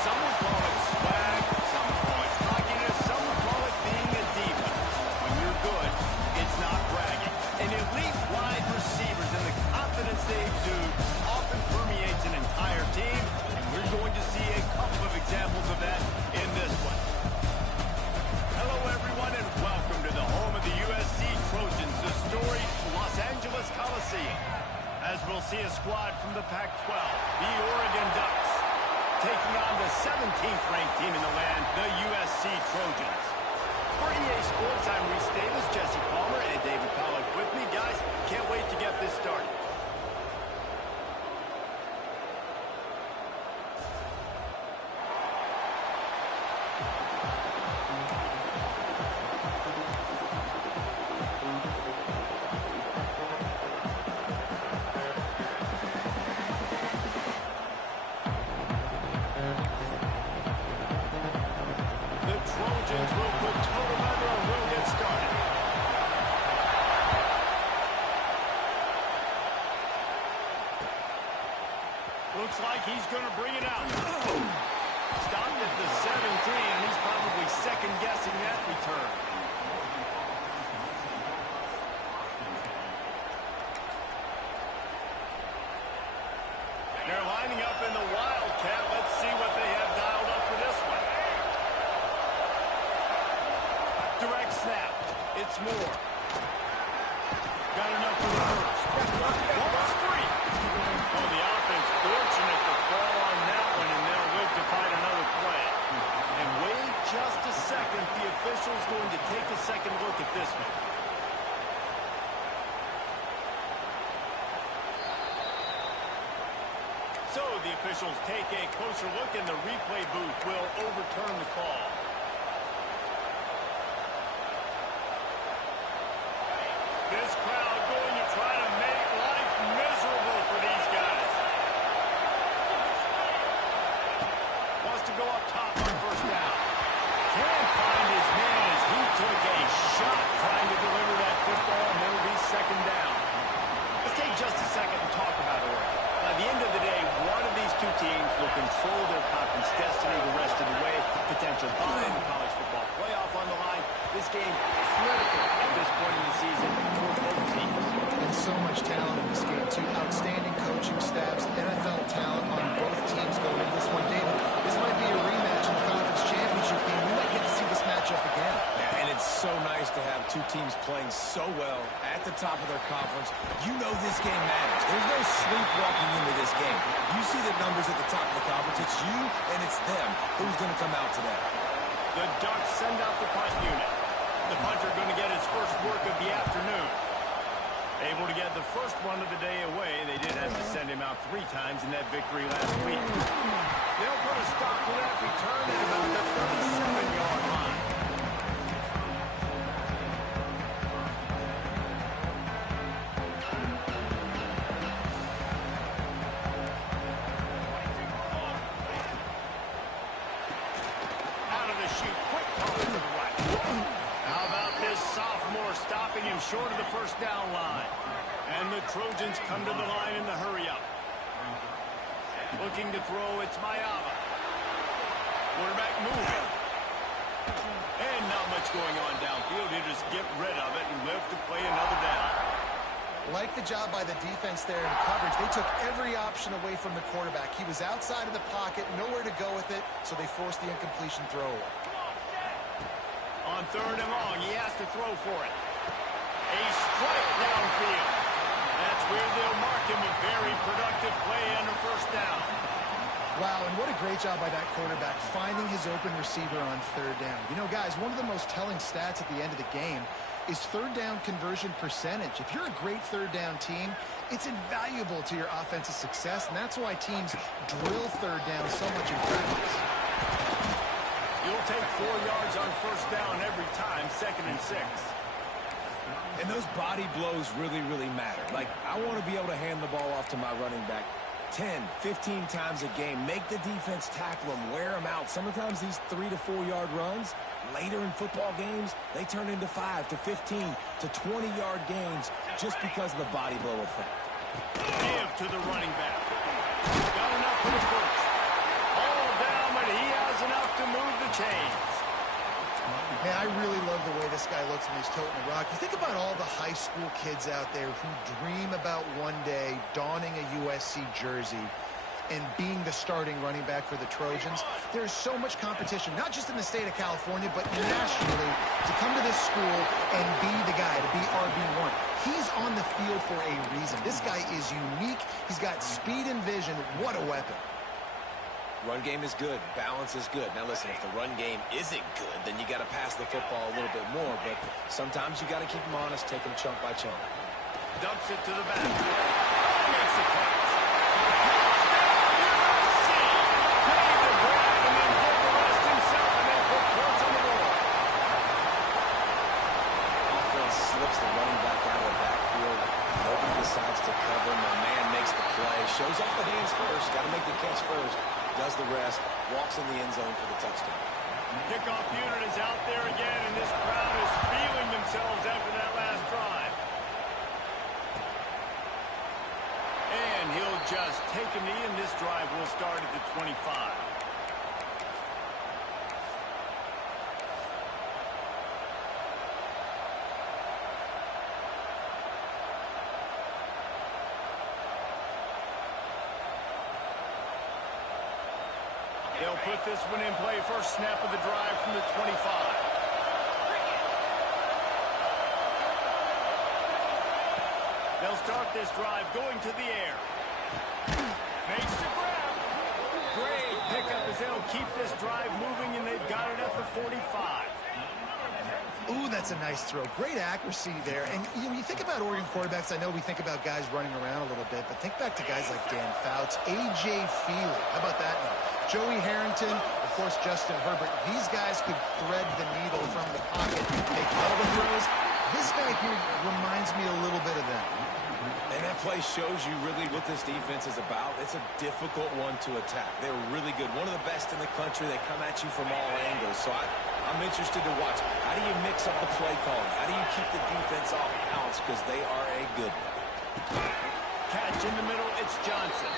Some would call it swag, some would call it cockiness, some would call it being a diva. When you're good, it's not bragging. And elite wide receivers and the confidence they exude often permeates an entire team, and we're going to see a couple of examples of that in this one. Hello, everyone, and welcome to the home of the USC Trojans, the storied Los Angeles Coliseum. As we'll see a squad from the Pac-12, the Oregon Ducks, taking on the 17th ranked team in the land, the USC Trojans. For EA Sports, I'm Reese Davis, Jesse Palmer, and David Pollack with me. Guys, can't wait to get this started. Looks like he's going to bring it out. Stopped at the 17, and he's probably second-guessing that return. They're lining up in the Wildcat. Let's see what they have dialed up for this one. Direct snap. It's Moore. Got enough for the first. Ball's free. Oh, the offense fortunate to fall on that one, and they'll live to find another play. And wait just a second. The official's going to take a second look at this one. So the officials take a closer look, and the replay booth will overturn the call. This crowd going to try to make life miserable for these guys. Wants to go up top on first down. Can't find his man as he took a shot trying to deliver that football, and it'll be second down. Let's take just a second and talk about Oregon. By the end of the day, one of these two teams will control their conference destiny the rest of the way. Potential bye in the college football playoff on the line. This game critical at this point in the season for both teams. And so much talent in this game, too. Outstanding coaching staffs, NFL talent on both teams going into this one. David, this might be a rematch in the conference championship game. We might get to see this matchup again. Yeah, and it's so nice to have two teams playing so well at the top of their conference. You know this game matters. There's no sleepwalking into this game. You see the numbers at the top of the conference. It's you and it's them. Who's going to come out today? The Ducks send out the punt unit. The punter going to get his first work of the afternoon. Able to get the first one of the day away. They did have to send him out 3 times in that victory last week. They'll put a stop to that return at about the 37-yard line. Stopping him short of the first down line. And the Trojans come to the line in the hurry-up. Looking to throw, it's Mayava. Quarterback moving. And not much going on downfield. He'll just get rid of it and live to play another down. Like the job by the defense there in coverage. They took every option away from the quarterback. He was outside of the pocket, nowhere to go with it, so they forced the incompletion throw. On third and long, he has to throw for it. A strike downfield. That's where they'll mark him a very productive play under first down. Wow, and what a great job by that quarterback finding his open receiver on third down. You know, guys, one of the most telling stats at the end of the game is third down conversion percentage. If you're a great third down team, it's invaluable to your offensive success, and that's why teams drill third down so much in practice. You'll take 4 yards on first down every time, 2nd and 6. And those body blows really, really matter. Like, I want to be able to hand the ball off to my running back 10, 15 times a game. Make the defense tackle them, wear them out. Sometimes these 3 to 4 yard runs, later in football games, they turn into 5 to 15 to 20 yard gains just because of the body blow effect. Give to the running back. Got enough for the first. All down, but he Man, I really love the way this guy looks when he's toting the rock. You think about all the high school kids out there who dream about one day donning a USC jersey and being the starting running back for the Trojans. There's so much competition, not just in the state of California, but nationally, to come to this school and be the guy, to be RB1. He's on the field for a reason. This guy is unique. He's got speed and vision. What a weapon. Run game is good. Balance is good. Now, listen, if the run game isn't good, then you got to pass the football a little bit more. But sometimes you got to keep them honest, take them chunk by chunk. Dumps it to the back. Makes the catch. Slips the running back out of the backfield. Nobody decides to cover. My man makes the play. Shows off the hands first. Got to make the catch first. Does the rest. Walks in the end zone for the touchdown. Kickoff unit is out there again, and this crowd is feeling themselves after that last drive. And he'll just take a knee, and this drive will start at the 25. They'll put this one in play. First snap of the drive from the 25. They'll start this drive going to the air. Makes the grab. Great pickup as they'll keep this drive moving, and they've got it at the 45. Ooh, that's a nice throw. Great accuracy there. And you think about Oregon quarterbacks, I know we think about guys running around a little bit, but think back to guys like Dan Fouts, A.J. Feely. How about that name? Joey Harrington, of course, Justin Herbert. These guys could thread the needle from the pocket, make all the throws. This guy here reminds me a little bit of them. And that play shows you really what this defense is about. It's a difficult one to attack. They're really good. One of the best in the country. They come at you from all angles. So I'm interested to watch. How do you mix up the play calling? How do you keep the defense off balance? Because they are a good one. Catch in the middle. It's Johnson.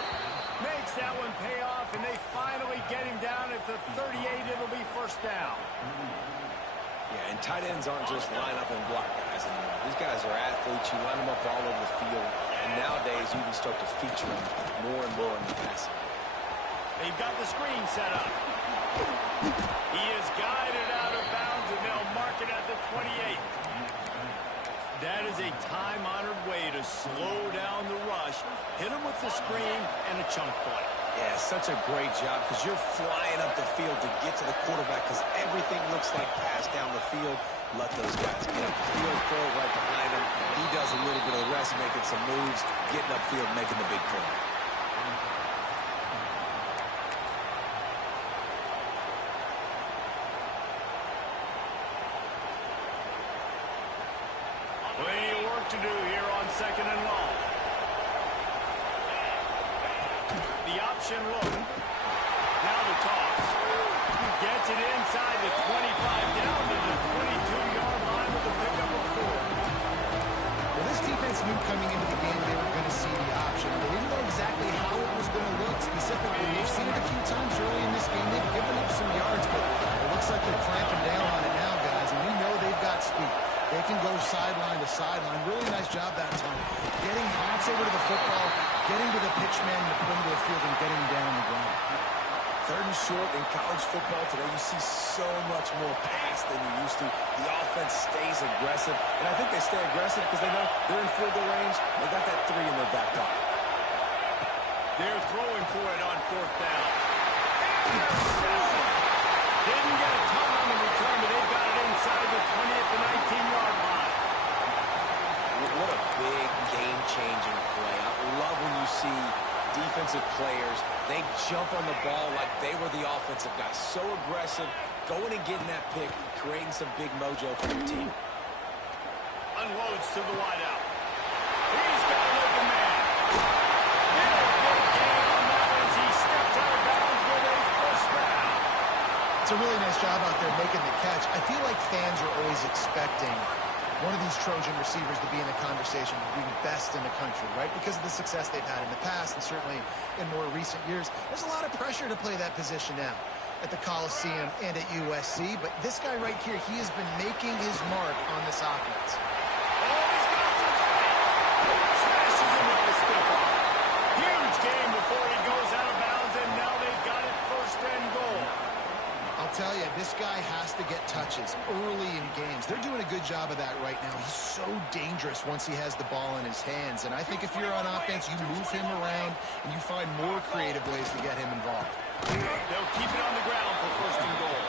Makes that one pay off, and they finally get him down at the 38. It'll be first down. Yeah, and tight ends aren't just line up and block guys anymore. These guys are athletes. You line them up all over the field. And nowadays, you can start to feature them more and more in the passing game. They've got the screen set up. He is guided out of bounds, and they'll mark it at the 28. That is a time-honored way to slow down the rush, hit him with the screen, and a chunk play. Yeah, such a great job because you're flying up the field to get to the quarterback because everything looks like pass down the field. Let those guys get up the field, throw it right behind him. He does a little bit of the rest, making some moves, getting upfield, making the big play. Plenty of work to do here on second and long. The option look. Now the toss. Gets it inside the 25, down to the 22-yard line with a pickup of 4. Well, this defense knew coming into the game they were going to see the option. They didn't know exactly how it was going to look specifically. We've seen it a few times early in this game. They've given up some yards, but it looks like they're cranking down on it now, guys, and we know they've got speed. They can go sideline to sideline. Really nice job that time. Getting Hance over to the football, getting to the pitch man to put him to the field and getting him down on the ground. Third and short in college football today, you see so much more pass than you used to. The offense stays aggressive, and I think they stay aggressive because they know they're in field goal range. They got that 3 in their back pocket. They're throwing for it on fourth down. Didn't get a ton on the return, but they've got it inside the 20 at the 19-yard line. What a big game-changing play. I love when you see defensive players, they jump on the ball like they were the offensive guys. So aggressive, going and getting that pick, creating some big mojo for your team. Unloads to the wideout. He's got an open man. Big gain on that one as he steps out of bounds with a first down. It's a really nice job out there making the catch. I feel like fans are always expecting one of these Trojan receivers to be in the conversation of being best in the country, right? Because of the success they've had in the past and certainly in more recent years. There's a lot of pressure to play that position now. at the Coliseum and at USC, but this guy right here, he has been making his mark on this offense. Oh, he's got some space. Smashes him with the stiff arm. Huge game before he goes out of bounds, and now they've got it first and goal. I'll tell you, this guy has to get touches early in games. They're doing a good job of that right now. He's so dangerous once he has the ball in his hands. And I think if you're on offense, you move him around and you find more creative ways to get him involved. They'll keep it on the ground for first and goal.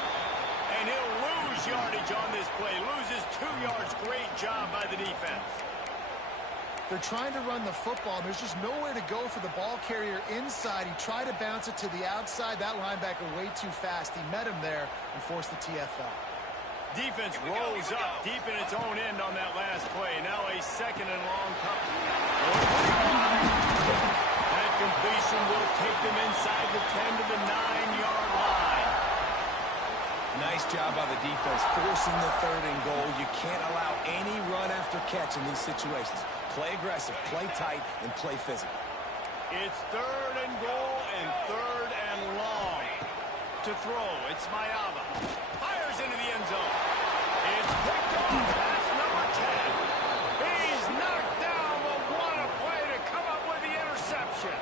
And he'll lose yardage on this play. Loses 2 yards. Great job by the defense. They're trying to run the football. There's just nowhere to go for the ball carrier inside. He tried to bounce it to the outside. That linebacker way too fast. He met him there and forced the TFL. Defense rolls up deep in its own end on that last play. Now a second and long couple. That completion will take them inside the 10 to the 9-yard line. Nice job by the defense, forcing the third and goal. You can't allow any run after catch in these situations. Play aggressive, play tight, and play physical. It's third and goal and third and long. To throw, it's Mayava. Fires into the end zone. It's picked off. That's number 10. He's knocked down, but what a play to come up with the interception.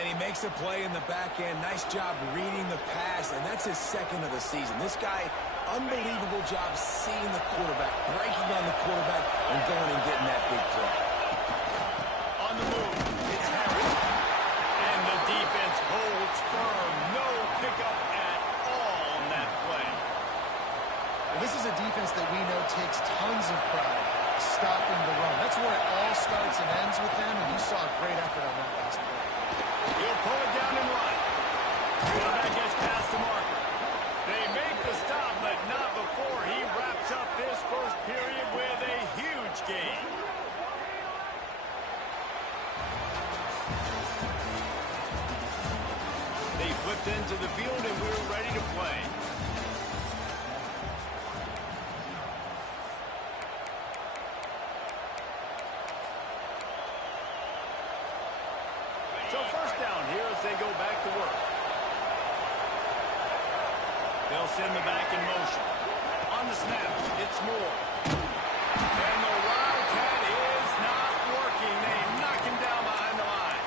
And he makes a play in the back end. Nice job reading the pass, and that's his second of the season. This guy, unbelievable job seeing the quarterback, breaking on the quarterback, and going and getting that big play. On the move, it's Harris. And the defense holds firm. No pickup at all on that play. Well, this is a defense that we know takes tons of pride stopping the run. That's where it all starts and ends with them, and you saw a great effort on that last play. He'll pull it down and run. Quarterback gets past the marker. They make the stop, but not before he wraps up this first period with a huge gain. They flipped into the field, and we're ready to play. So first down here as they go back to work. They'll send the back in motion. On the snap, it's Moore. And the Wildcat is not working. They knock him down behind the line.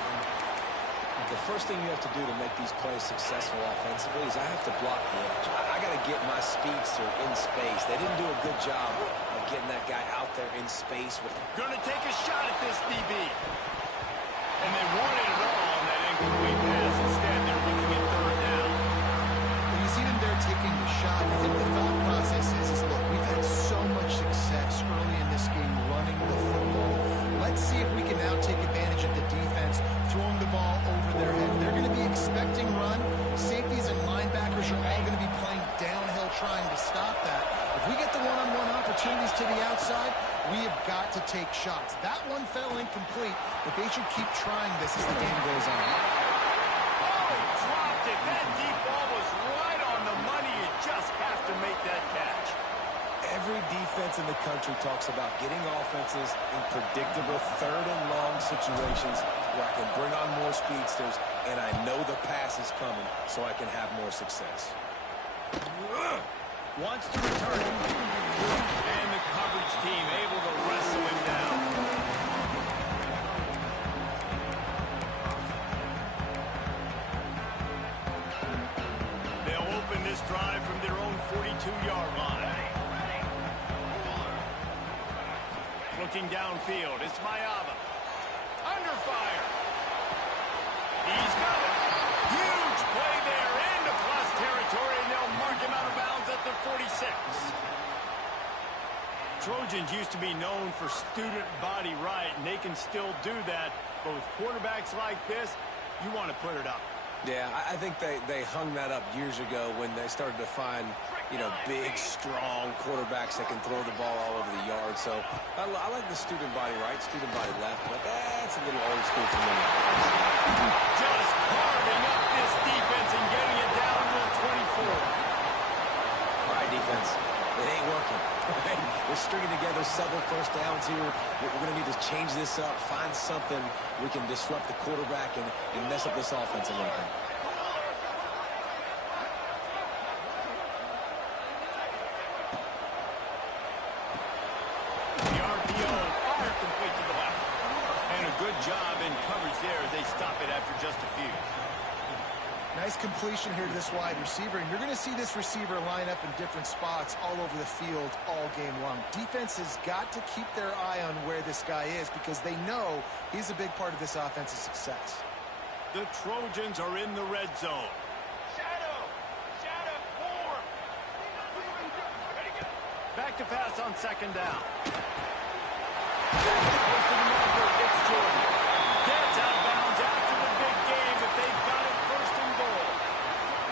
The first thing you have to do to make these plays successful offensively is I have to block the edge. I got to get my speedster in space. They didn't do a good job of getting that guy out there in space. Going to take a shot at this DB. And they wanted it all on that incomplete pass. Instead, they're looking at third down. When you see them there taking the shot, I think the thought process is look, we've had so much success early in this game running the football. Let's see if we can now take advantage of the defense throwing the ball over their head. They're going to be expecting run. Safeties and linebackers are all going to be playing downhill trying to stop that. If we get the one-on-one opportunities to the outside, we have got to take shots. That one fell incomplete, but they should keep trying this as the game goes on. Oh, he dropped it. That deep ball was right on the money. You just have to make that catch. Every defense in the country talks about getting offenses in predictable third and long situations where I can bring on more speedsters and I know the pass is coming so I can have more success. Wants to return it. And the coverage team able to wrestle him down. They'll open this drive from their own 42-yard line. Looking downfield, it's Mayava. Under fire. He's got it. Huge play there into plus territory, and they'll mark him out of bounds at the 46. Trojans used to be known for student body right, and they can still do that. But with quarterbacks like this, you want to put it up. Yeah, I think they hung that up years ago when they started to find, you know, big, strong quarterbacks that can throw the ball all over the yard. So I like the student body right, student body left, but that's a little old school for me. Just carving up this defense and getting it down to the 24. All right, defense. It ain't working. Right? We're stringing together several first downs here. We're going to need to change this up, find something we can disrupt the quarterback and mess up this offense a little bit. in coverage there as they stop it after just a few. Nice completion here to this wide receiver, and you're going to see this receiver line up in different spots all over the field all game long. Defense has got to keep their eye on where this guy is because they know he's a big part of this offense's success. The Trojans are in the red zone. Back to pass on second down. Close to the marker, it's Jordan. Gets out of bounds after the big game, but they've got it first and goal.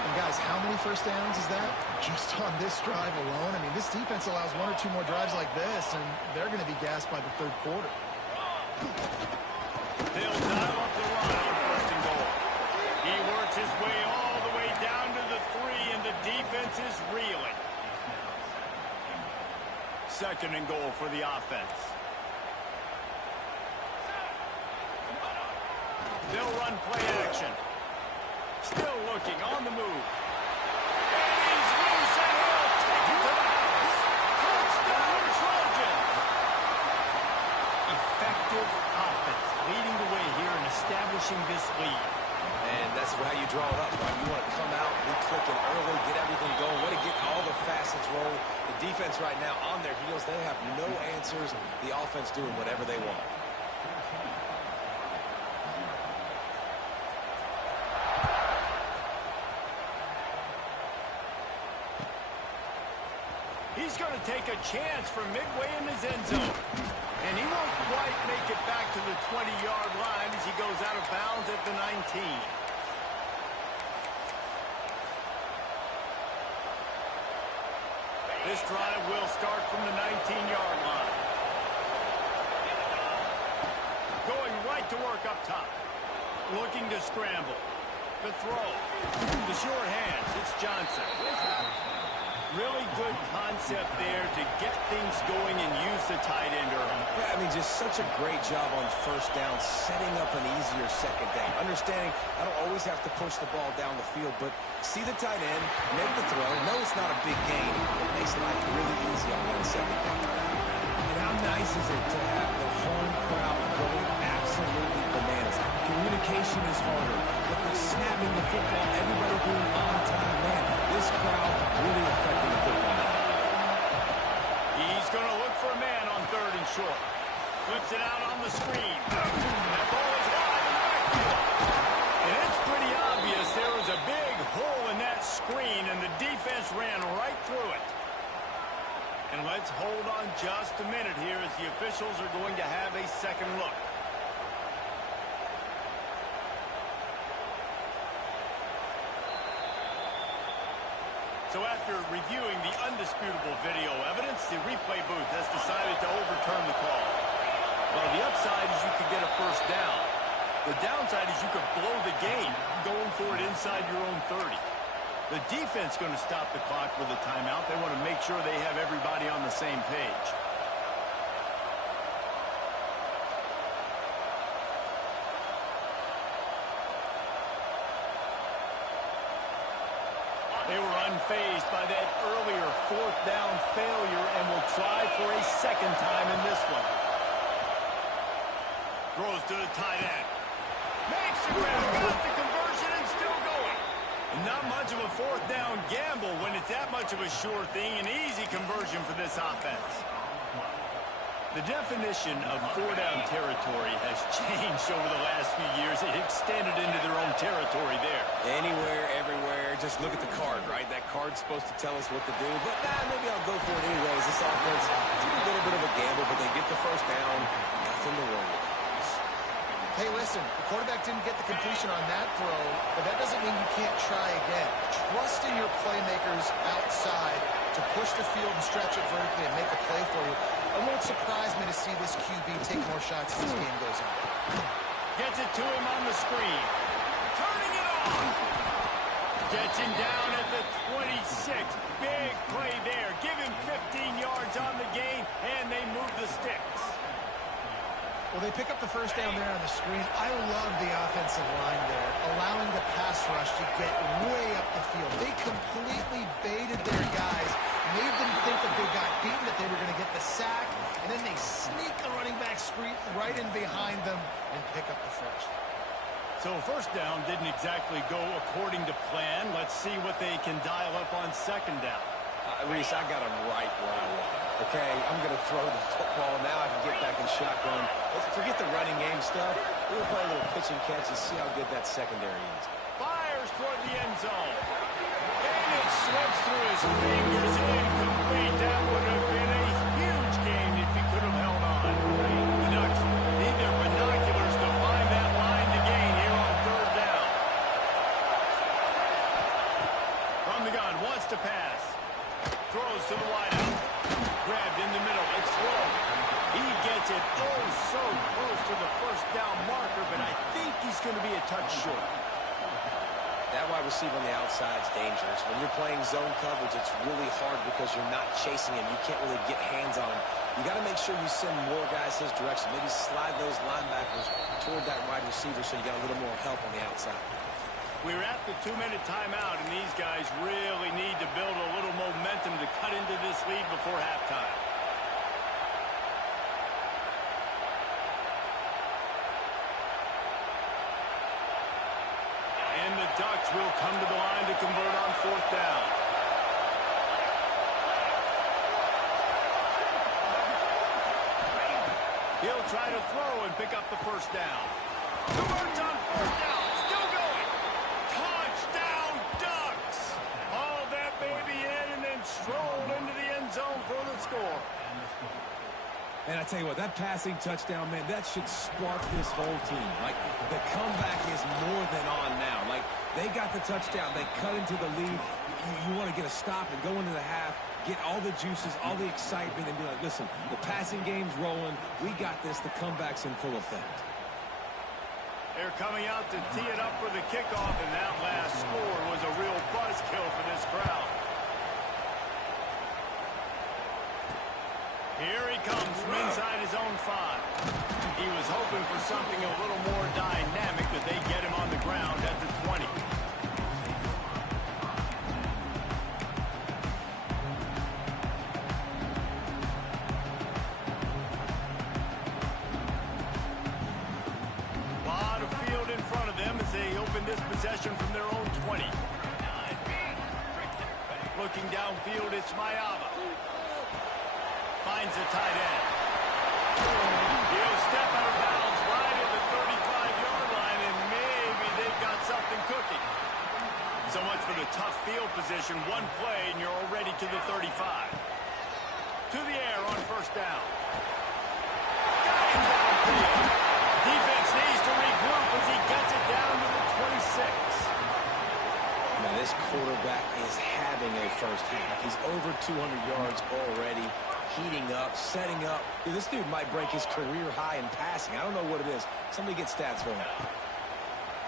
And guys, how many first downs is that? Just on this drive alone? I mean, this defense allows one or two more drives like this, and they're going to be gassed by the third quarter. They'll dial up the run on first and goal. He works his way all the way down to the 3, and the defense is reeling. Second and goal for the offense. They'll run play action. Still looking on the move. And he's loose and he'll take it to the house. Touchdown Trojans. Effective offense leading the way here and establishing this lead. And that's how you draw it up, right? You want to come out, be clicking early, get everything going, want to get all the facets rolling. The defense right now on their heels, they have no answers. The offense doing whatever they want. He's going to take a chance from midway in his end zone. And he won't quite make it back to the 20-yard line as he goes out of bounds at the 19. This drive will start from the 19-yard line. Going right to work up top. Looking to scramble. The throw. The short hands. It's Johnson. Really good concept there to get things going and use the tight end early. Yeah, I mean, just such a great job on first down, setting up an easier second down. Understanding I don't always have to push the ball down the field, but see the tight end, make the throw. No, it's not a big gain. It makes life really easy on that second down. And how nice is it to have the home crowd going absolutely bananas? Communication is harder, but they're snapping the football, everybody being on time. Man, this crowd really affecting the football. He's going to look for a man on third and short. Flips it out on the screen. That ball is wide in the backfield. And it's pretty obvious there was a big hole in that screen, and the defense ran right through it. And let's hold on just a minute here as the officials are going to have a second look. So after reviewing the undisputable video evidence, the replay booth has decided to overturn the call. Well, the upside is you could get a first down. The downside is you could blow the game going for it inside your own 30. The defense going to stop the clock with a timeout. They want to make sure they have everybody on the same page. They were unfazed by that earlier fourth down failure and will try for a second time in this one. Throws to the tight end. Makes the grab, got the conversion and still going. Not much of a fourth down gamble when it's that much of a sure thing. An easy conversion for this offense. The definition of four-down territory has changed over the last few years. It extended into their own territory there. Anywhere, everywhere, just look at the card, right? That card's supposed to tell us what to do, but maybe I'll go for it anyways. This offense, it's a little bit of a gamble, but they get the first down. Nothing to worry about. Hey, listen, the quarterback didn't get the completion on that throw, but that doesn't mean you can't try again. Trust in your playmakers outside to push the field and stretch it vertically and make a play for you. It won't surprise me to see this QB take more shots as this game goes on. Gets it to him on the screen. Turning it on. Gets him down at the 26. Big play there. Give him 15 yards on the gain, and they move the sticks. Well, they pick up the first down there on the screen. I love the offensive line there, allowing the pass rush to get way up the field. They completely baited their guys, made them think that they got beaten, that they were going to get the sack, and then they sneak the running back screen right in behind them and pick up the first. So first down didn't exactly go according to plan. Let's see what they can dial up on second down. Reese, I got him right where I want him. Okay, I'm going to throw the football. Now I can get back in shotgun. Let's forget the running game stuff. We're going to play a little pitch and catch and see how good that secondary is. Fires toward the end zone. And it slips through his fingers. Incomplete. That would have been a huge gain if he could have held on. The Ducks need their binoculars to find that line to gain here on third down. From the gun, wants to pass. Throws to the wideout. Grabbed in the middle. It's low. He gets it so close to the first down marker, but I think he's going to be a touch short. That wide receiver on the outside is dangerous. When you're playing zone coverage, it's really hard because you're not chasing him. You can't really get hands on him. You got to make sure you send more guys his direction. Maybe slide those linebackers toward that wide receiver so you got a little more help on the outside. We're at the 2-minute timeout, and these guys really need to build a little momentum to cut into this lead before halftime. And the Ducks will come to the line to convert on fourth down. He'll try to throw and pick up the first down. Converts on fourth down. Still going. Touchdown, Ducks. Hauled that baby in and then strolled into the end zone for the score. Man, I tell you what, that passing touchdown, man, that should spark this whole team. Like, the comeback is more than on now. Like, they got the touchdown. They cut into the lead. You want to get a stop and go into the half, get all the juices, all the excitement, and be like, listen, the passing game's rolling. We got this. The comeback's in full effect. They're coming out to tee it up for the kickoff, and that last score was a real buzzkill for this crowd. Here he comes from inside his own 5. He was hoping for something a little more dynamic, but they get him on the ground at the 20. Lot of field in front of them as they open this possession from their own 20. Looking downfield, it's Mayava. Finds the tight end. He'll step out of bounds right at the 35-yard line, and maybe they've got something cooking. So much for the tough field position. One play, and you're already to the 35. To the air on first down. Got him downfield. Defense needs to regroup as he gets it down to the 26. Man, this quarterback is having a first half. He's over 200 yards already. Heating up, setting up. Dude, this dude might break his career high in passing. I don't know what it is. Somebody get stats for him.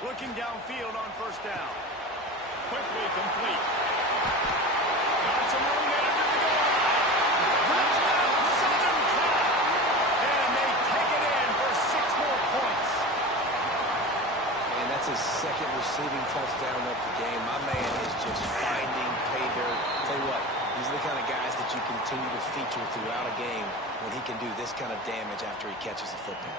Looking downfield on first down. Quickly complete. Got some room there to the goal line. Touchdown, Southern Cal. And they take it in for 6 more points. And that's his second receiving touchdown of the game. My man is just finding pay dirt. Tell you what. These are the kind of guys that you continue to feature throughout a game when he can do this kind of damage after he catches the football.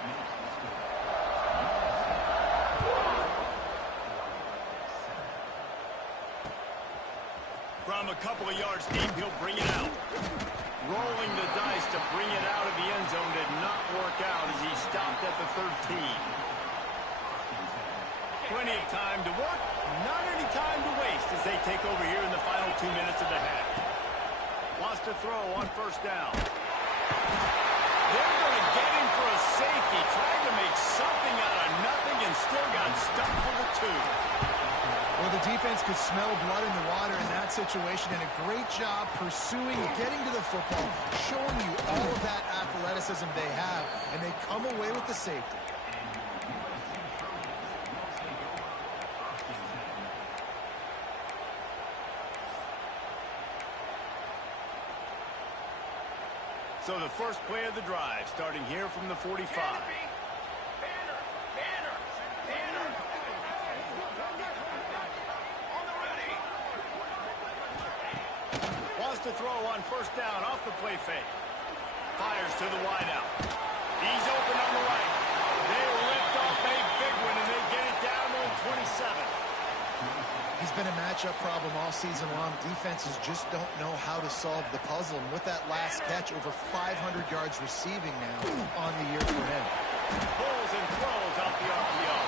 From a couple of yards deep, he'll bring it out. Rolling the dice to bring it out of the end zone did not work out as he stopped at the 13. Plenty of time to work, not any time to waste as they take over here in the final 2 minutes of the half. Wants to throw on first down. They're going to get him for a safety. Trying to make something out of nothing and still got stuck for the 2. Well, the defense could smell blood in the water in that situation, and a great job pursuing, getting to the football, showing you all of that athleticism they have, and they come away with the safety. So the first play of the drive, starting here from the 45. Wants to throw on first down off the play fake. Fires to the wideout. He's open on the right. They lift off He's been a matchup problem all season long. Defenses just don't know how to solve the puzzle. And with that last catch, over 500 yards receiving now on the year for him. Pulls and throws out the RPO.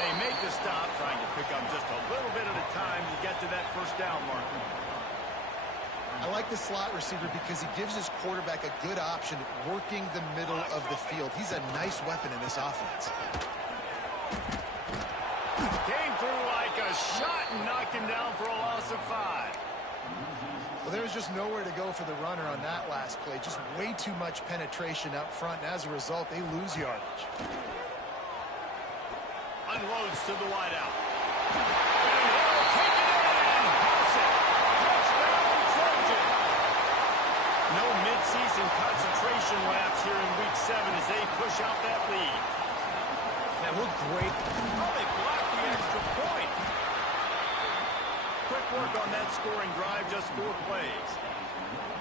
They make the stop, trying to pick up just a little bit at a time to get to that first down marker. I like the slot receiver because he gives his quarterback a good option working the middle of the field. He's a nice weapon in this offense. Came through like a shot and knocked him down for a loss of 5. Well, there was just nowhere to go for the runner on that last play. Just way too much penetration up front, and as a result, they lose yardage. Unloads to the wideout. And he'll take it in. House it. Touchdown, Trojan. No midseason concentration laps here in Week 7 as they push out that lead. Man, look great. Oh, they blocked the extra point. Quick work on that scoring drive, just 4 plays.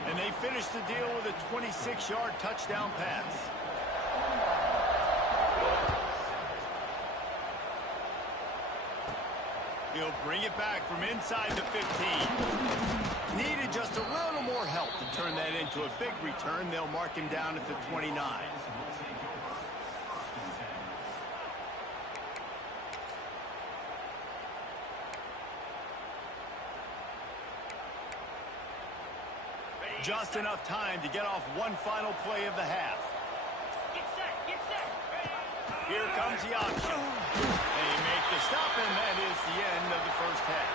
And they finished the deal with a 26-yard touchdown pass. He'll bring it back from inside the 15. Needed just a little more help to turn that into a big return. They'll mark him down at the 29. Just enough time to get off one final play of the half. Get set, get set. Here comes the option. They make the stop, and that is the end of the first half.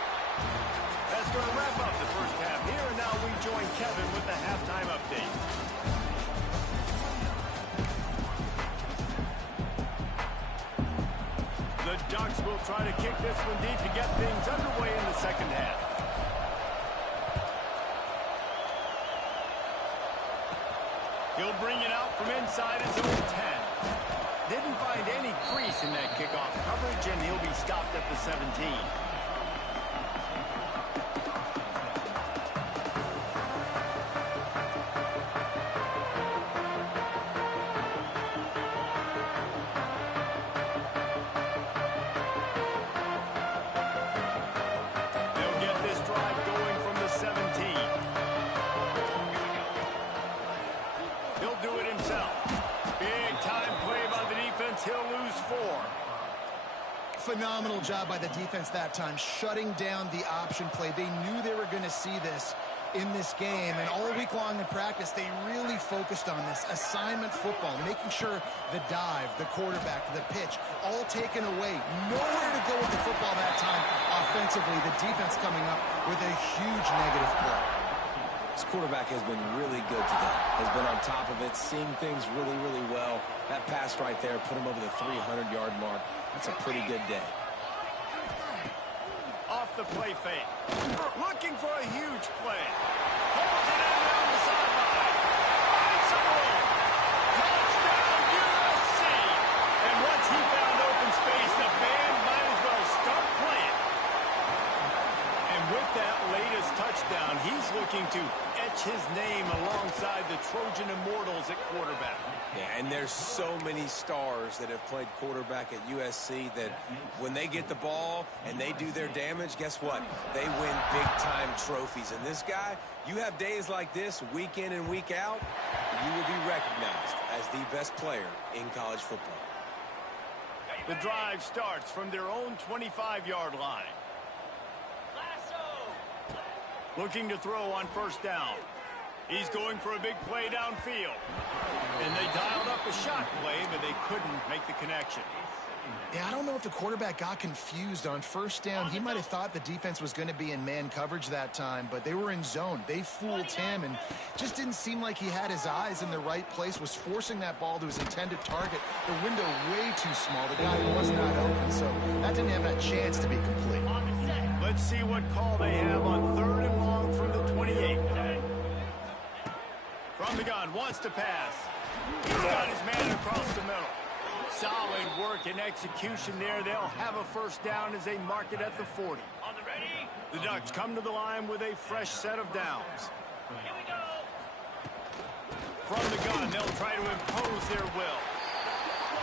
That's going to wrap up the first half here, and now we join Kevin with the halftime update. The Ducks will try to kick this one deep to get things underway in the second half. He'll bring it out from inside his own 10. Didn't find any crease in that kickoff coverage, and he'll be stopped at the 17. They'll get this drive going from the 17. He'll do it himself. Big time play by the defense. He'll lose 4. Phenomenal job by the defense that time, shutting down the option play. They knew they were going to see this in this game, and all week long in practice, they really focused on this assignment football, making sure the dive, the quarterback, the pitch, all taken away. Nowhere to go with the football that time offensively. The defense coming up with a huge negative play. This quarterback has been really good today. Has been on top of it, seeing things really, really well. That pass right there put him over the 300-yard mark. That's a pretty good day. Off the play fake. Looking for a huge play. Holds it in down the sideline. Finds some room. Touchdown, USC. And once he found open space, the band might as well start playing. And with that latest touchdown, he's looking to etch his name alongside the Trojan Immortals at quarterback. Yeah, and there's so many stars that have played quarterback at USC that when they get the ball and they do their damage, guess what? They win big-time trophies. And this guy, you have days like this, week in and week out, you will be recognized as the best player in college football. The drive starts from their own 25-yard line. Looking to throw on first down. He's going for a big play downfield. And they dialed up a shot play, but they couldn't make the connection. Yeah, I don't know if the quarterback got confused on first down. He might have thought the defense was going to be in man coverage that time, but they were in zone. They fooled him and just didn't seem like he had his eyes in the right place, was forcing that ball to his intended target. The window way too small. The guy was not open, so that didn't have that chance to be complete. Let's see what call they have on 3rd and long from the 28. From the gun, wants to pass. He's got his man across the middle. Solid work and execution there. They'll have a first down as they mark it at the 40. On the ready. The Ducks come to the line with a fresh set of downs. Here we go. From the gun, they'll try to impose their will.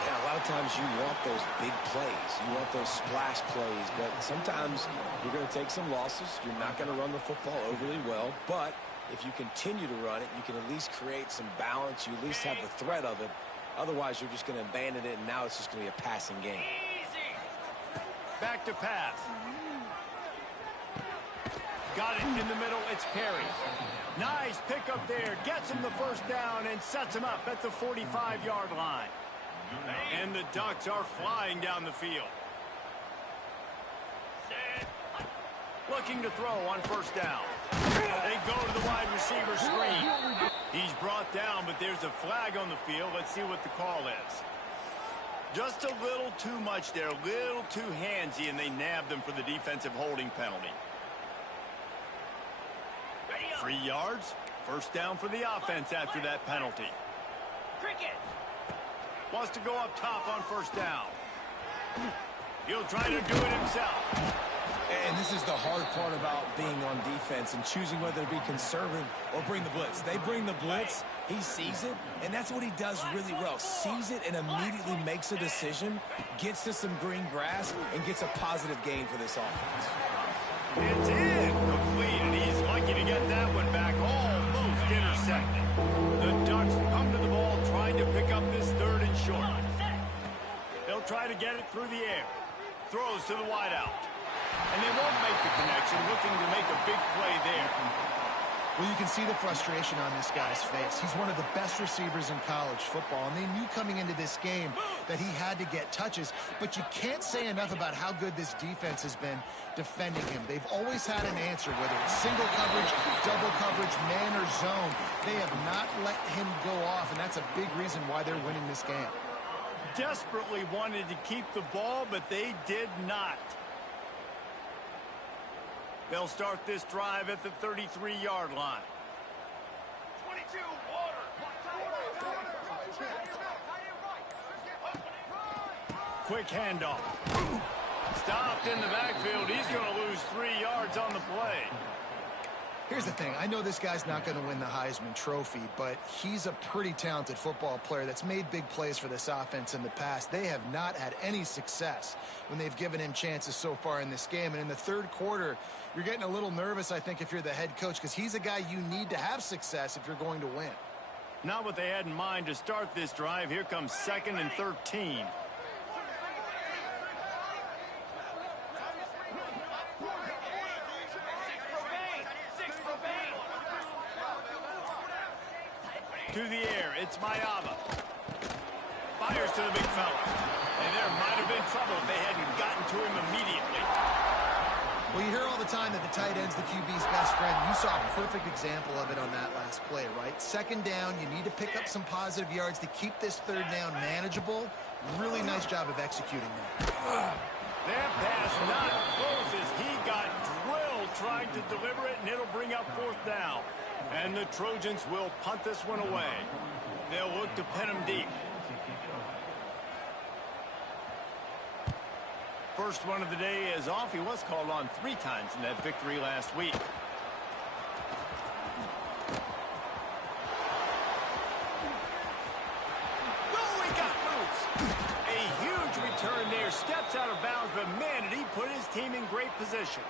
Yeah, a lot of times you want those big plays. You want those splash plays, but sometimes you're going to take some losses. You're not going to run the football overly well, but if you continue to run it, you can at least create some balance. You at least have the threat of it. Otherwise, you're just going to abandon it, and now it's just going to be a passing game. Easy. Back to pass. Got it in the middle. It's Perry. Nice pickup there. Gets him the first down and sets him up at the 45-yard line. And the Ducks are flying down the field. Set. Looking to throw on first down. They go to the wide receiver screen. He's brought down, but there's a flag on the field. Let's see what the call is. Just a little too much there, a little too handsy, and they nabbed him for the defensive holding penalty. Ready up. 3 yards. First down for the offense after that penalty. Cricket. Wants to go up top on first down. He'll try to do it himself. And this is the hard part about being on defense and choosing whether to be conservative or bring the blitz. They bring the blitz, he sees it, and that's what he does really well. Sees it and immediately makes a decision, gets to some green grass, and gets a positive gain for this offense. It's incomplete, and he's lucky to get that one back, almost intercepted. The Ducks come to the ball trying to pick up this third and short. They'll try to get it through the air. Throws to the wideout. And they won't make the connection, looking to make a big play there. Well, you can see the frustration on this guy's face. He's one of the best receivers in college football, and they knew coming into this game that he had to get touches, but you can't say enough about how good this defense has been defending him. They've always had an answer, whether it's single coverage, double coverage, man or zone. They have not let him go off, and that's a big reason why they're winning this game. Desperately wanted to keep the ball, but they did not. They'll start this drive at the 33-yard line. 22. Water. Quick handoff. Stopped in the backfield. He's going to lose 3 yards on the play. Here's the thing. I know this guy's not going to win the Heisman Trophy, but he's a pretty talented football player that's made big plays for this offense in the past. They have not had any success when they've given him chances so far in this game. And in the third quarter, you're getting a little nervous, I think, if you're the head coach, because he's a guy you need to have success if you're going to win. Not what they had in mind to start this drive. Here comes 2nd and 13. To the air, it's Mayava. Fires to the big fella. And there might have been trouble if they hadn't gotten to him immediately. Well, you hear all the time that the tight end's the QB's best friend. You saw a perfect example of it on that last play, right? Second down, you need to pick up some positive yards to keep this third down manageable. Really nice job of executing that. That pass not close as he got drilled trying to deliver it, and it'll bring up fourth down. And the Trojans will punt this one away. They'll look to pin him deep. First one of the day is off. He was called on 3 times in that victory last week. Oh, he got loose. A huge return there. Steps out of bounds, but man, did he put his team in great position.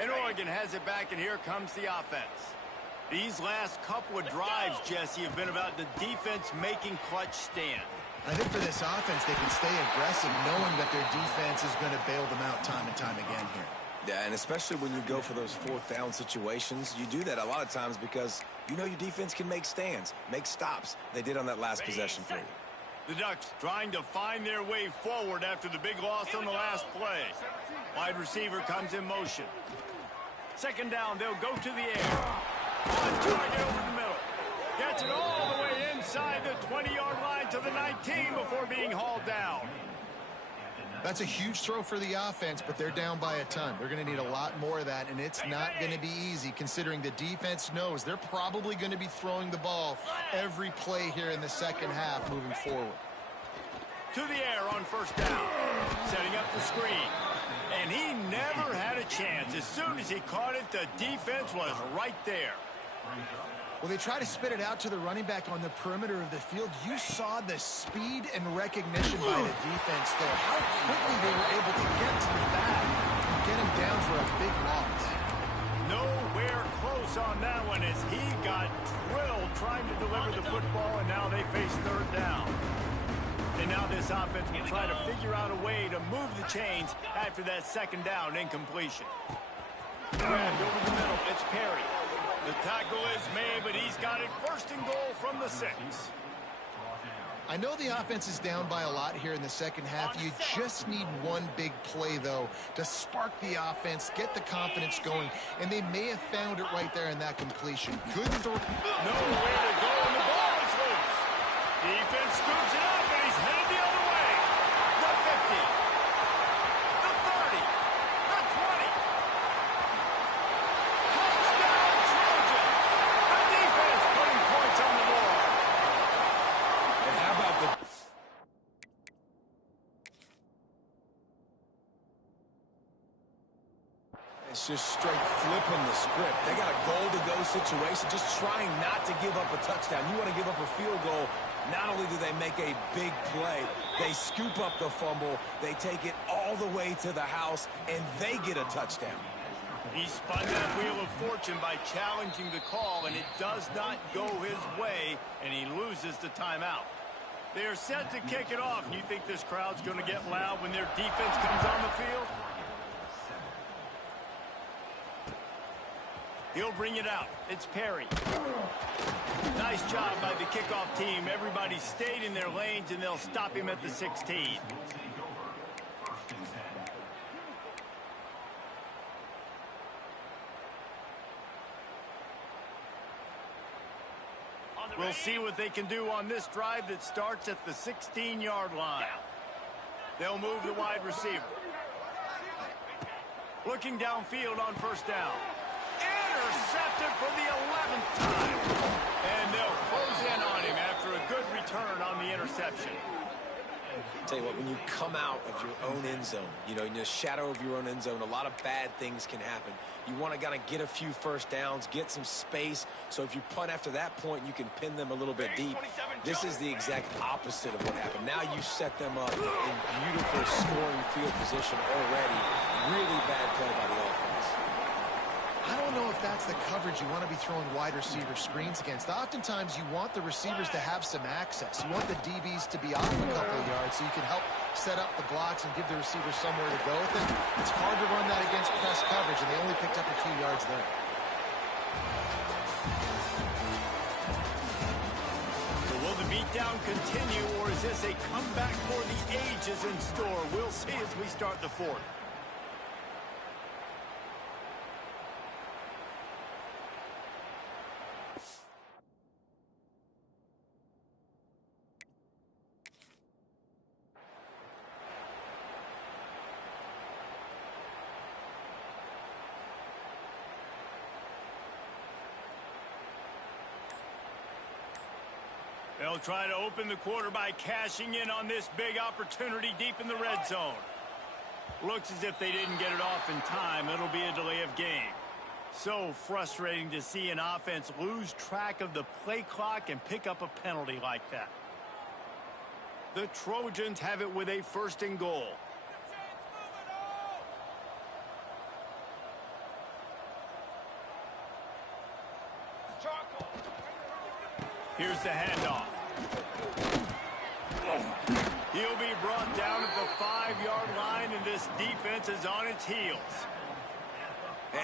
And Oregon has it back, and here comes the offense. These last couple of drives, Jesse, have been about the defense making clutch stand. I think for this offense, they can stay aggressive knowing that their defense is going to bail them out time and time again here. Yeah, and especially when you go for those fourth down situations, you do that a lot of times because you know your defense can make stands, make stops. They did on that last possession for you. The Ducks trying to find their way forward after the big loss on the last play. Wide receiver comes in motion. Second down, they'll go to the air. One target over the middle. Gets it all the way inside the 20-yard line to the 19 before being hauled down. That's a huge throw for the offense, but they're down by a ton. They're going to need a lot more of that, and it's not going to be easy considering the defense knows they're probably going to be throwing the ball every play here in the second half moving forward. To the air on first down. Setting up the screen. And he never had a chance. As soon as he caught it, the defense was right there. Well, they try to spit it out to the running back on the perimeter of the field. You saw the speed and recognition by the defense there. How quickly they were able to get to the back and get him down for a big loss. Nowhere close on that one as he got drilled trying to deliver the football, and now they face third down. And now this offense will try to figure out a way to move the chains after that second down incompletion. Grabbed over the middle. It's Perry. The tackle is made, but he's got it first and goal from the 6. I know the offense is down by a lot here in the second half. You just need one big play, though, to spark the offense, get the confidence going, and they may have found it right there in that completion. Good throw. Nowhere to go, and the ball is loose. Defense scoops it up, and he's headed the other way. The 50. The 30. The 20. Touchdown, Trojan. The defense putting points on the board. And how about the... It's just straight flipping the script. They got a goal-to-go situation, just trying not to give up a touchdown. You want to give up a field goal, not only do they make a big play, they scoop up the fumble, they take it all the way to the house, and they get a touchdown. He spun that wheel of fortune by challenging the call, and it does not go his way, and he loses the timeout. They are set to kick it off, and you think this crowd's going to get loud when their defense comes on the field? He'll bring it out. It's Perry. Nice job by the kickoff team. Everybody stayed in their lanes, and they'll stop him at the 16. We'll see what they can do on this drive that starts at the 16-yard line. They'll move the wide receiver. Looking downfield on first down. Intercepted for the 11th time. And they'll close in on him after a good return on the interception. Tell you what, when you come out of your own end zone, you know, in the shadow of your own end zone, a lot of bad things can happen. You want to kind of get a few first downs, get some space, so if you punt after that point, you can pin them a little bit deep. This is the exact opposite of what happened. Now you set them up in beautiful scoring field position already. Really bad play by the offense. I don't know if that's the coverage you want to be throwing wide receiver screens against. Oftentimes, you want the receivers to have some access. You want the DBs to be off a couple of yards so you can help set up the blocks and give the receivers somewhere to go with it. It's hard to run that against press coverage, and they only picked up a few yards there. So will the beatdown continue, or is this a comeback for the ages in store? We'll see as we start the fourth. They'll try to open the quarter by cashing in on this big opportunity deep in the red zone. Looks as if they didn't get it off in time. It'll be a delay of game. So frustrating to see an offense lose track of the play clock and pick up a penalty like that. The Trojans have it with a first and goal. Here's the handoff. He'll be brought down at the 5-yard line, and this defense is on its heels.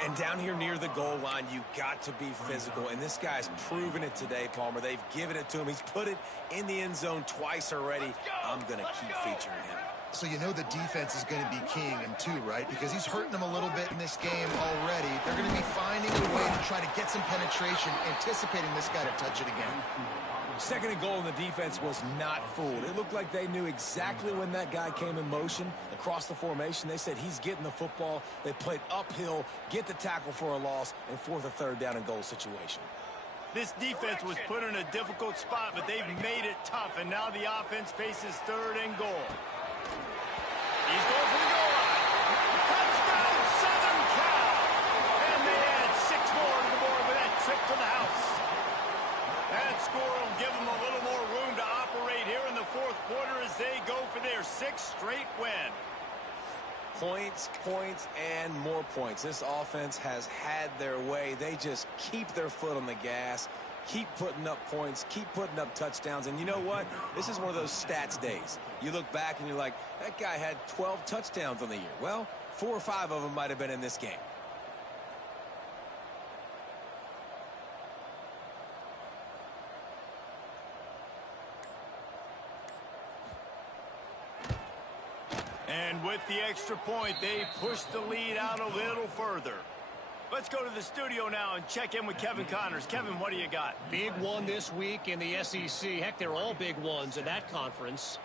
And down here near the goal line, you got to be physical. And this guy's proven it today, Palmer. They've given it to him. He's put it in the end zone twice already. I'm going to keep featuring him. So you know the defense is going to be keying him too, right? Because he's hurting them a little bit in this game already. They're going to be finding a way to try to get some penetration, anticipating this guy to touch it again. Second and goal, and the defense was not fooled. It looked like they knew exactly when that guy came in motion across the formation. They said he's getting the football. They played uphill, get the tackle for a loss, and fourth or third down and goal situation. This defense was put in a difficult spot, but they've made it tough, and now the offense faces third and goal. He's going for the goal line. to the house. That score will give them a little more room to operate here in the fourth quarter as they go for their 6th straight win. Points, points, and more points. This offense has had their way. They just keep their foot on the gas, keep putting up points, keep putting up touchdowns. And you know what? This is one of those stats days. You look back and you're like, that guy had 12 touchdowns on the year. Well, 4 or 5 of them might have been in this game. And with the extra point, they push the lead out a little further. Let's go to the studio now and check in with Kevin Connors. Kevin, what do you got? Big one this week in the SEC. Heck, they're all big ones in that conference.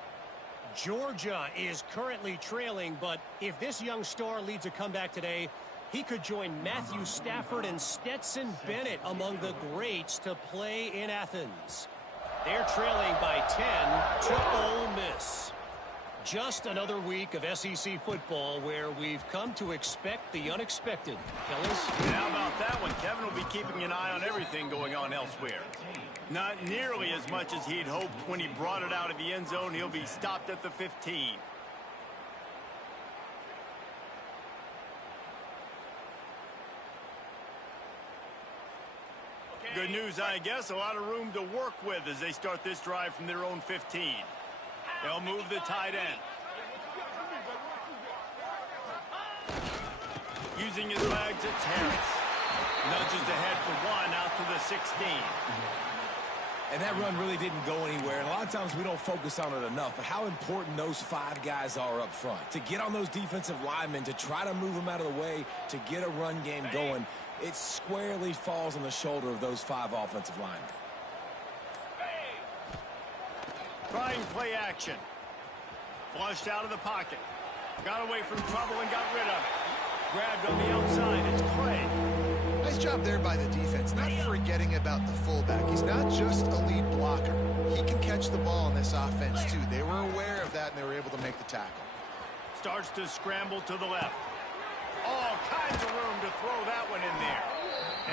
Georgia is currently trailing, but if this young star leads a comeback today, he could join Matthew Stafford and Stetson Bennett among the greats to play in Athens. They're trailing by 10 to Ole Miss. Just another week of SEC football where we've come to expect the unexpected, fellas. How about that one? Kevin will be keeping an eye on everything going on elsewhere. Not nearly as much as he'd hoped when he brought it out of the end zone. He'll be stopped at the 15. Good news, I guess. A lot of room to work with as they start this drive from their own 15. They'll move the tight end. Using his legs, it's Harris. Nudges ahead for 1 out to the 16. And that run really didn't go anywhere. And a lot of times we don't focus on it enough. But how important those 5 guys are up front. To get on those defensive linemen, to try to move them out of the way, to get a run game going. It squarely falls on the shoulder of those 5 offensive linemen. Trying play action. Flushed out of the pocket. Got away from trouble and got rid of it. Grabbed on the outside. It's Clay. Nice job there by the defense, not forgetting about the fullback. He's not just a lead blocker. He can catch the ball in this offense, too. They were aware of that, and they were able to make the tackle. Starts to scramble to the left. All kinds of room to throw that one in there.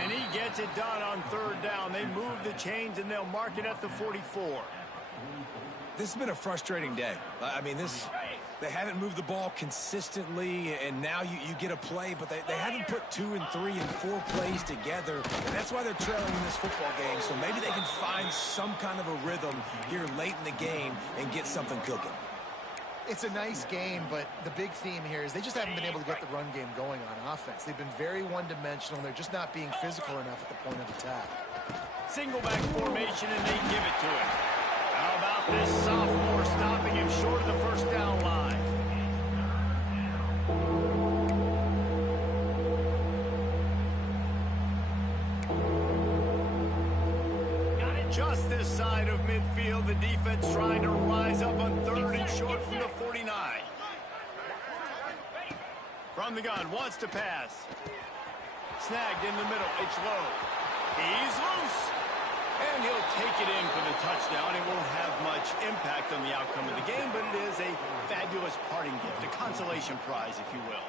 And he gets it done on 3rd down. They move the chains, and they'll mark it at the 44. This has been a frustrating day. I mean, they haven't moved the ball consistently, and now you get a play, but they haven't put 2 and 3 and 4 plays together, and that's why they're trailing in this football game. So maybe they can find some kind of a rhythm here late in the game and get something cooking. It's a nice game, but the big theme here is they just haven't been able to get the run game going on offense. They've been very one-dimensional. They're just not being physical enough at the point of attack. Single back formation, and they give it to him. How about this sophomore stopping him short of the 1st down line? Got it just this side of midfield. The defense trying to rise up on 3rd and short from the 49. From the gun, wants to pass. Snagged in the middle. It's low. He's loose. And he'll take it in for the touchdown. It won't have much impact on the outcome of the game, but it is a fabulous parting gift, a consolation prize, if you will.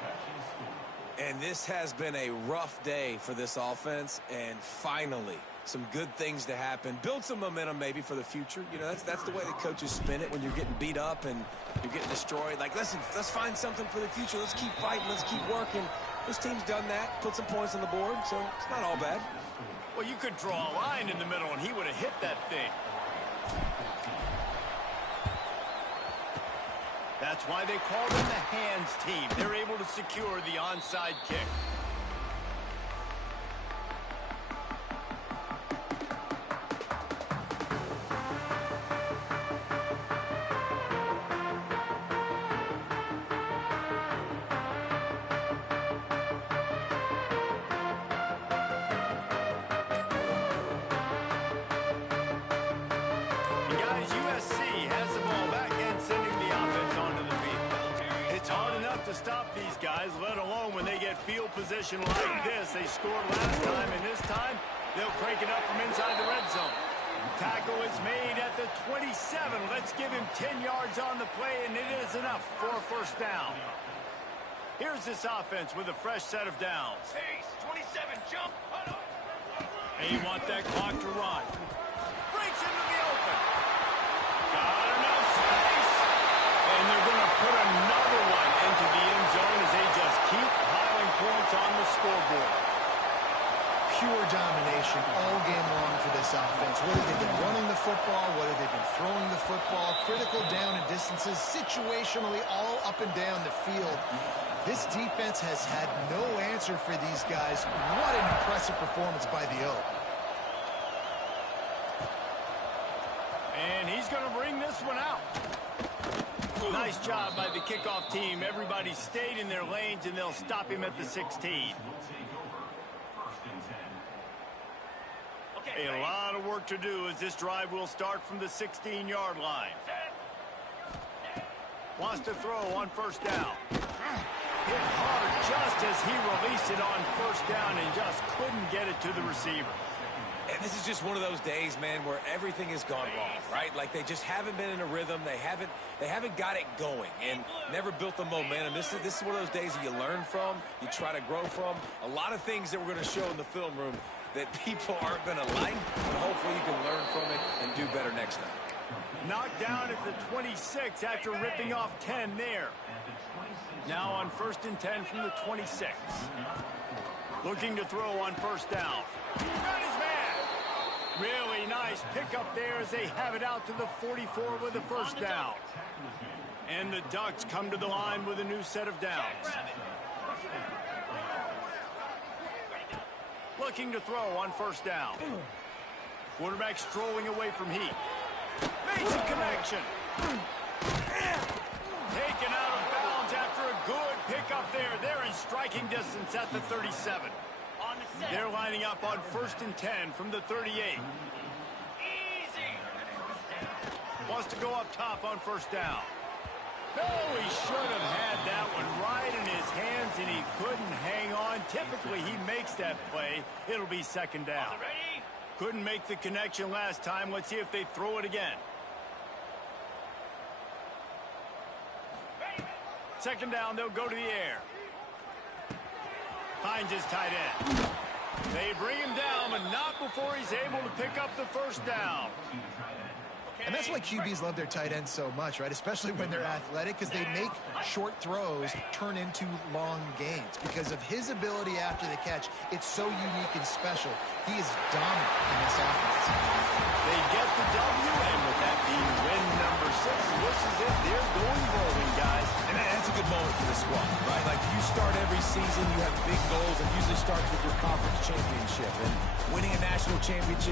And this has been a rough day for this offense, and finally, some good things to happen. Build some momentum maybe for the future. You know, that's the way the coaches spin it when you're getting beat up and you're getting destroyed. Like, listen, let's find something for the future. Let's keep fighting. Let's keep working. This team's done that, put some points on the board, so it's not all bad. Well, you could draw a line in the middle, and he would have hit that thing. That's why they call them the hands team. They're able to secure the onside kick. Stop these guys, let alone when they get field position like this. They scored last time, and this time they'll crank it up from inside the red zone. Tackle is made at the 27. Let's give him 10 yards on the play, and it is enough for a 1st down. Here's this offense with a fresh set of downs. Pace, 27, jump, huddle. And you want that clock to run. Breaks into the open. Got enough space. And they're going to put another one into the end zone as they just keep piling points on the scoreboard. Pure domination all game long for this offense. Whether they've been running the football, whether they've been throwing the football, critical down and distances, situationally all up and down the field. This defense has had no answer for these guys. What an impressive performance by the Oak. And he's going to bring this one out. Nice job by the kickoff team. Everybody stayed in their lanes, and they'll stop him at the 16. A lot of work to do as this drive will start from the 16-yard line. Wants to throw on first down. Hit hard just as he released it on first down and just couldn't get it to the receiver. And this is just one of those days, man, where everything has gone wrong, right? Like they just haven't been in a rhythm. They haven't got it going and never built the momentum. This is one of those days that you learn from, you try to grow from. A lot of things that we're going to show in the film room that people aren't going to like, but hopefully you can learn from it and do better next time. Knocked down at the 26 after ripping off 10 there. Now on 1st and 10 from the 26. Looking to throw on first down. Got his man. Really nice pickup there as they have it out to the 44 with the first down. And the Ducks come to the line with a new set of downs. Looking to throw on first down. Quarterback strolling away from heat. Makes a connection. Taken out of bounds after a good pickup there. They're in striking distance at the 37. They're lining up on 1st and 10 from the 38. Wants to go up top on first down. No, he should have had that one right in his hands, and he couldn't hang on. Typically, he makes that play. It'll be 2nd down. Couldn't make the connection last time. Let's see if they throw it again. 2nd down, they'll go to the air. Finds his tight end. They bring him down, but not before he's able to pick up the first down. And that's why QBs love their tight ends so much, right? Especially when they're athletic, because they make short throws turn into long gains. Because of his ability after the catch, it's so unique and special. He is dominant in this offense. They get the W, and with that being win number 6, it looks as if they're going bowling, guys. And that's a good moment for the squad, right? Like you start every season, you have big goals. It usually starts with your conference championship. And winning a national championship